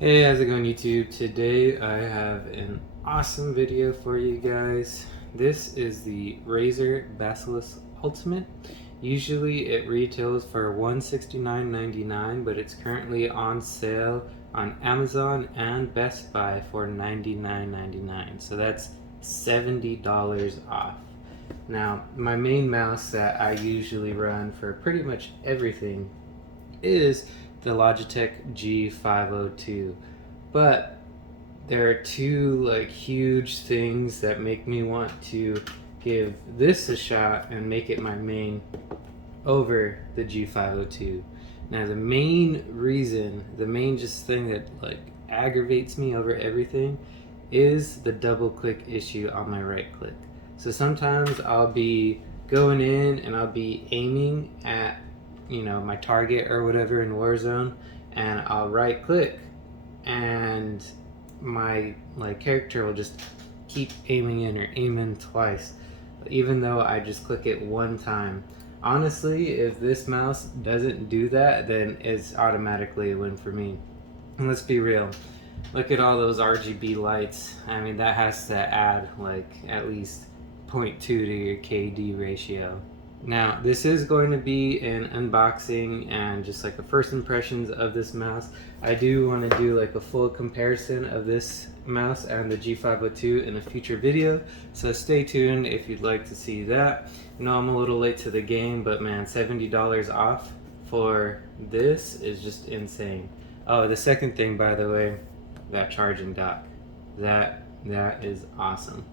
Hey, how's it going, YouTube? Today I have an awesome video for you guys. This is the Razer Basilisk Ultimate. Usually it retails for $169.99, but it's currently on sale on Amazon and Best Buy for $99.99. So that's $70 off. Now, my main mouse that I usually run for pretty much everything is the Logitech G502, but there are two huge things that make me want to give this a shot and make it my main over the G502. Now the main reason, the main just thing that aggravates me over everything is the double click issue on my right click. So sometimes I'll be going in and I'll be aiming at my target or whatever in Warzone, and I'll right click and my character will just keep aiming in or aiming twice even though I just click it one time. Honestly, if this mouse doesn't do that, then it's automatically a win for me. And let's be real, look at all those RGB lights. I mean, that has to add at least 0.2 to your KD ratio. Now, this is going to be an unboxing and just a first impressions of this mouse. I do want to do a full comparison of this mouse and the G502 in a future video, so stay tuned if you'd like to see that. I know I'm a little late to the game, but man, $70 off for this is just insane. Oh, the second thing, by the way, that charging dock. That is awesome.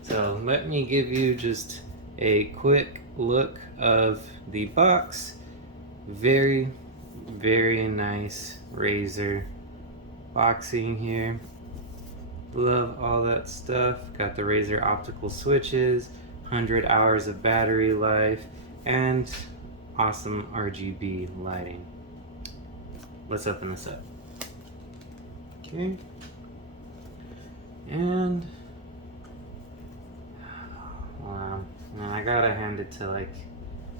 So let me give you just a quick look of the box. Very nice Razer boxing here. Love all that stuff. Got the Razer optical switches, 100 hours of battery life, and awesome RGB lighting. Let's open this up. Okay. And wow, and I gotta hand it to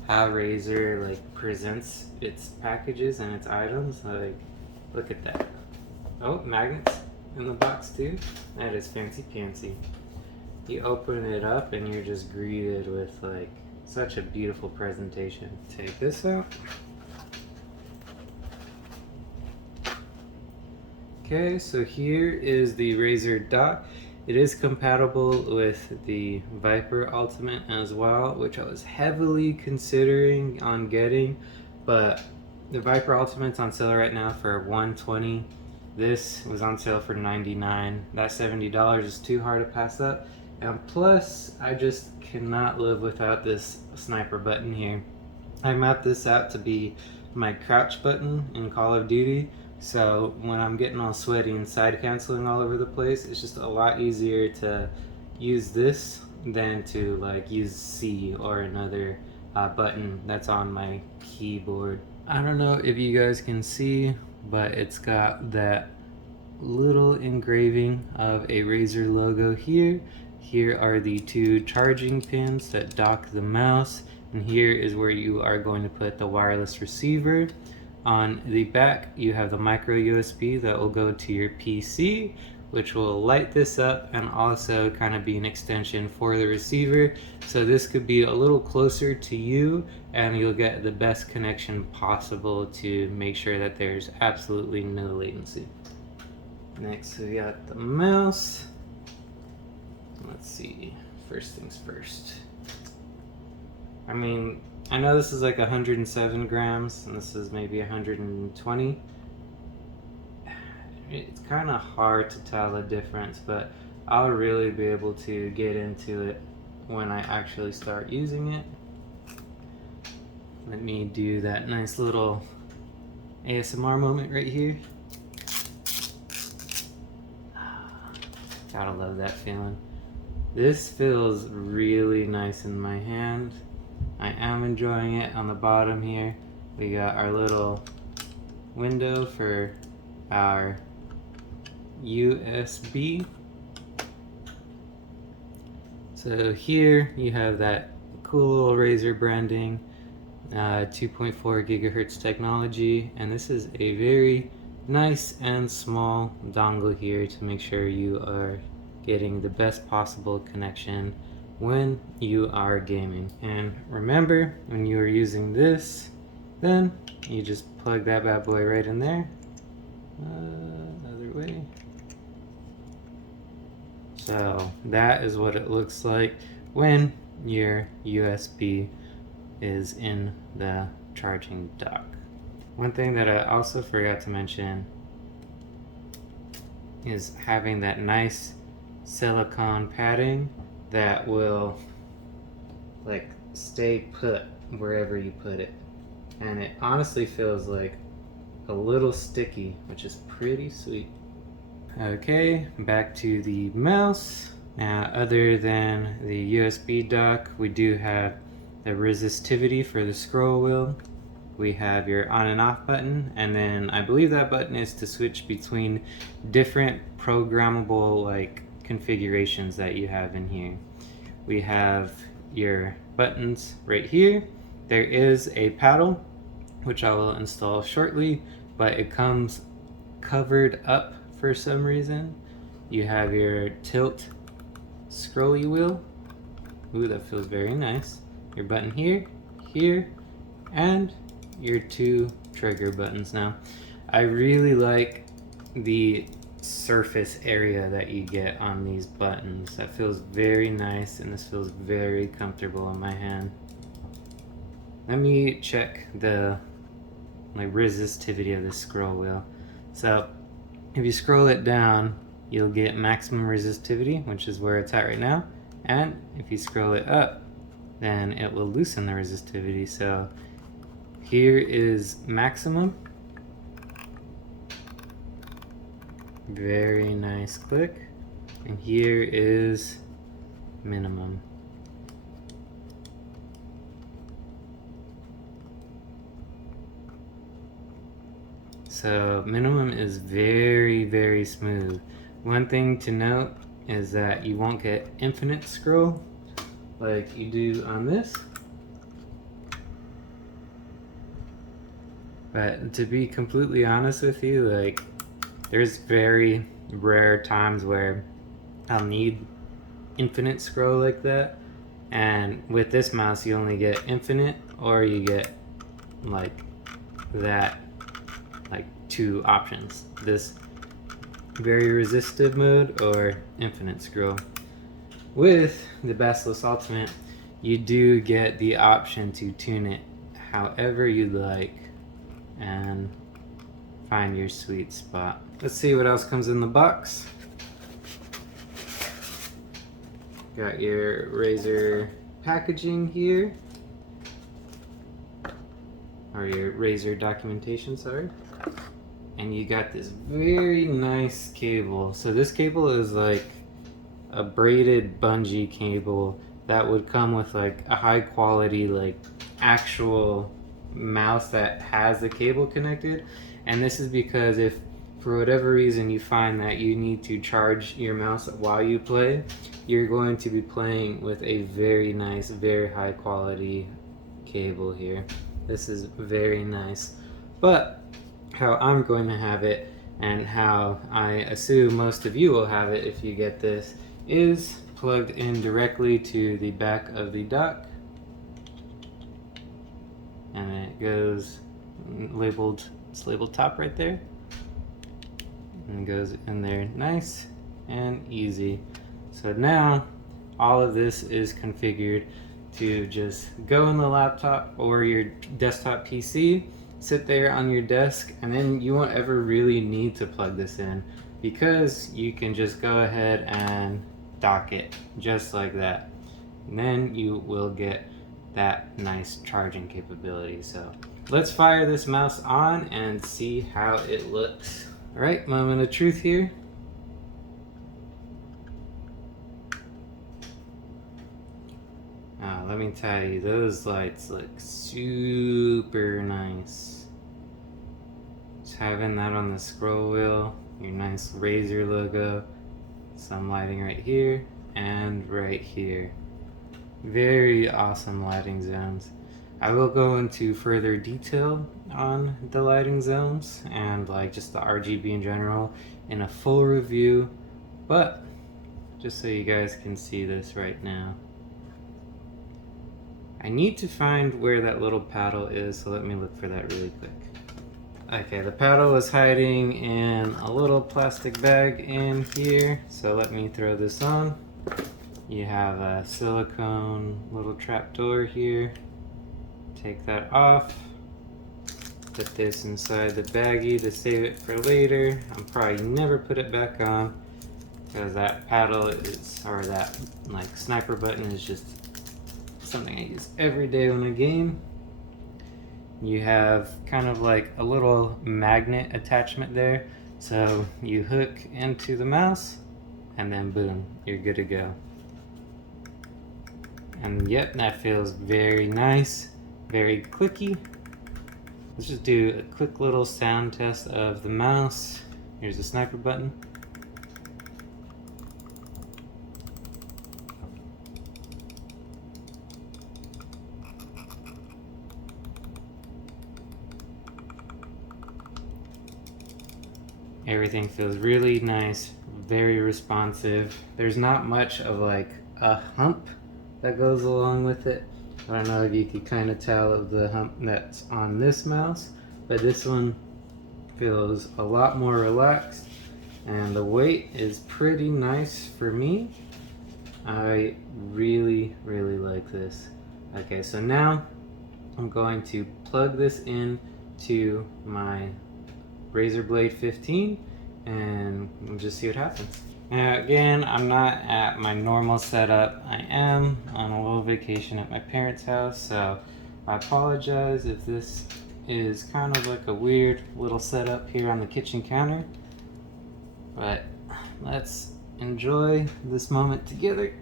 how Razer presents its packages and its items. Look at that. Oh, magnets in the box too. That is fancy pantsy. You open it up and you're just greeted with such a beautiful presentation. Take this out. Okay, so here is the Razer dock. It is compatible with the Viper Ultimate as well, which I was heavily considering on getting, but the Viper Ultimate's on sale right now for $120. This was on sale for $99. That $70 is too hard to pass up. And plus, I just cannot live without this sniper button here. I mapped this out to be my crouch button in Call of Duty. So when I'm getting all sweaty and side canceling all over the place, it's just a lot easier to use this than to use C or another button that's on my keyboard. I don't know if you guys can see, but it's got that little engraving of a Razer logo here. Here are the two charging pins that dock the mouse, and here is where you are going to put the wireless receiver. On the back, you have the micro USB that will go to your PC, which will light this up and also kind of be an extension for the receiver. So this could be a little closer to you and you'll get the best connection possible to make sure that there's absolutely no latency. Next, we got the mouse. Let's see, first things first. I mean, I know this is 107 grams and this is maybe 120. It's kind of hard to tell the difference, but I'll really be able to get into it when I actually start using it. Let me do that nice little ASMR moment right here. Gotta love that feeling. This feels really nice in my hand. I am enjoying it. On the bottom here, we got our little window for our USB. So here you have that cool little Razer branding, 2.4 gigahertz technology, and this is a very nice and small dongle here to make sure you are getting the best possible connection when you are gaming. And remember, when you are using this, then you just plug that bad boy right in there. Other way. So that is what it looks like when your USB is in the charging dock. One thing that I also forgot to mention is having that nice silicone padding that will like stay put wherever you put it, and it honestly feels like a little sticky, which is pretty sweet. Okay, back to the mouse. Now, other than the USB dock, we do have the resistivity for the scroll wheel. We have your on and off button, and then I believe that button is to switch between different programmable like configurations that you have in here. We have your buttons right here. There is a paddle, which I will install shortly, but it comes covered up for some reason. You have your tilt scrolly wheel. Ooh, that feels very nice. Your button here, here, and your two trigger buttons. Now, I really like the surface area that you get on these buttons. That feels very nice, and this feels very comfortable in my hand. Let me check the resistivity of the scroll wheel. So if you scroll it down, you'll get maximum resistivity, which is where it's at right now. And if you scroll it up, then it will loosen the resistivity. So here is maximum. Very nice click. And here is minimum. So minimum is very, very smooth. One thing to note is that you won't get infinite scroll like you do on this. But to be completely honest with you, like, there's very rare times where I'll need infinite scroll like that. And with this mouse, you only get infinite, or you get like that, like two options. This very resistive mode or infinite scroll. With the Basilisk Ultimate, you do get the option to tune it however you'd like and find your sweet spot. Let's see what else comes in the box. Got your Razer packaging here, or your Razer documentation, sorry. And you got this very nice cable. So this cable is like a braided bungee cable that would come with like a high quality like actual mouse that has the cable connected. And this is because if for whatever reason you find that you need to charge your mouse while you play, you're going to be playing with a very nice, very high quality cable here. This is very nice. But how I'm going to have it, and how I assume most of you will have it if you get this, is plugged in directly to the back of the dock. And it goes labeled, it's labeled top right there. And it goes in there nice and easy. So now all of this is configured to just go in the laptop or your desktop PC, sit there on your desk, and then you won't ever really need to plug this in because you can just go ahead and dock it just like that. And then you will get that nice charging capability. So let's fire this mouse on and see how it looks. All right, moment of truth here. Let me tell you, those lights look super nice. Just having that on the scroll wheel, your nice Razer logo, some lighting right here and right here. Very awesome lighting zones. I will go into further detail on the lighting zones and like just the RGB in general in a full review, but just so you guys can see this right now. I need to find where that little paddle is, so let me look for that really quick. Okay, the paddle is hiding in a little plastic bag in here, so let me throw this on. You have a silicone little trap door here. Take that off. Put this inside the baggie to save it for later. I'll probably never put it back on because that paddle is, or that like sniper button is just something I use every day when I game. You have kind of like a little magnet attachment there, so you hook into the mouse and then boom, you're good to go. And yep, that feels very nice, very clicky. Let's just do a quick little sound test of the mouse. Here's the sniper button. Everything feels really nice, very responsive. There's not much of like a hump that goes along with it. I don't know if you can kind of tell of the hump that's on this mouse, but this one feels a lot more relaxed and the weight is pretty nice for me. I really like this. Okay, so now I'm going to plug this in to my Razer Blade 15 and we'll just see what happens. Now again, I'm not at my normal setup. I am on a little vacation at my parents' house, so I apologize if this is kind of like a weird little setup here on the kitchen counter, but let's enjoy this moment together.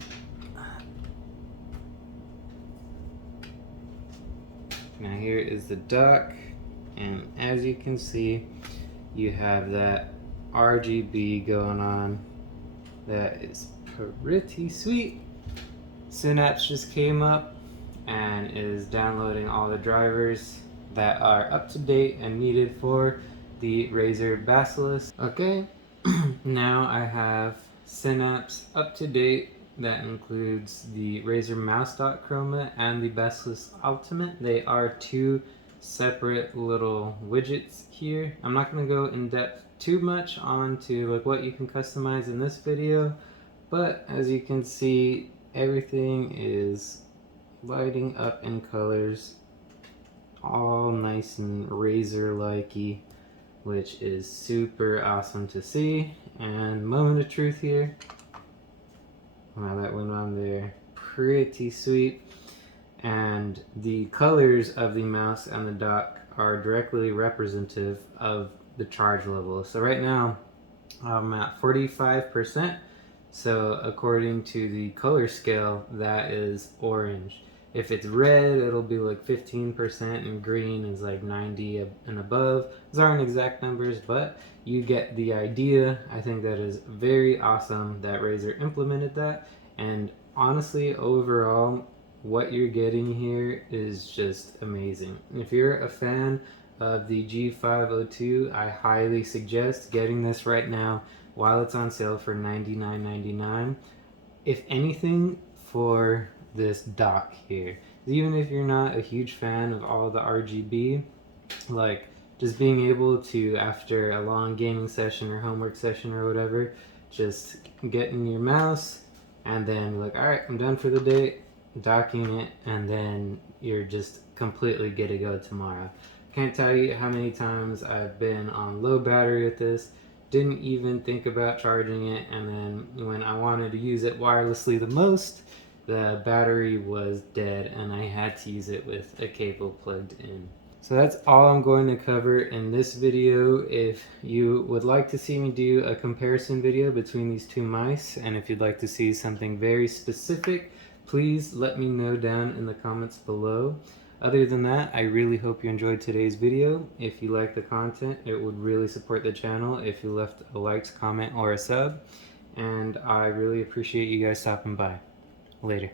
Now here is the dock, and as you can see, you have that RGB going on. That is pretty sweet. Synapse just came up and is downloading all the drivers that are up to date and needed for the Razer Basilisk. Okay, now I have Synapse up to date. That includes the Razer Mouse Dot Chroma and the Basilisk Ultimate. They are two separate little widgets here. I'm not going to go in depth too much onto like what you can customize in this video, but as you can see, everything is lighting up in colors, all nice and Razer-likey, which is super awesome to see. And moment of truth here. Wow, that went on there. Pretty sweet. And the colors of the mouse and the dock are directly representative of the charge level. So right now I'm at 45%. So according to the color scale, that is orange. If it's red, it'll be like 15%, and green is like 90 and above. Those aren't exact numbers, but you get the idea. I think that is very awesome that Razer implemented that. And honestly, overall, what you're getting here is just amazing. If you're a fan of the G502, I highly suggest getting this right now while it's on sale for $99.99. If anything, for this dock here, even if you're not a huge fan of all the RGB, like just being able to, after a long gaming session or homework session or whatever, just get in your mouse and then be like, all right, I'm done for the day, docking it, and then you're just completely good to go tomorrow. Can't tell you how many times I've been on low battery with this, didn't even think about charging it, and then when I wanted to use it wirelessly the most, the battery was dead and I had to use it with a cable plugged in. So that's all I'm going to cover in this video. If you would like to see me do a comparison video between these two mice, and if you'd like to see something very specific, please let me know down in the comments below. Other than that, I really hope you enjoyed today's video. If you like the content, it would really support the channel if you left a like, comment, or a sub. And I really appreciate you guys stopping by. Later.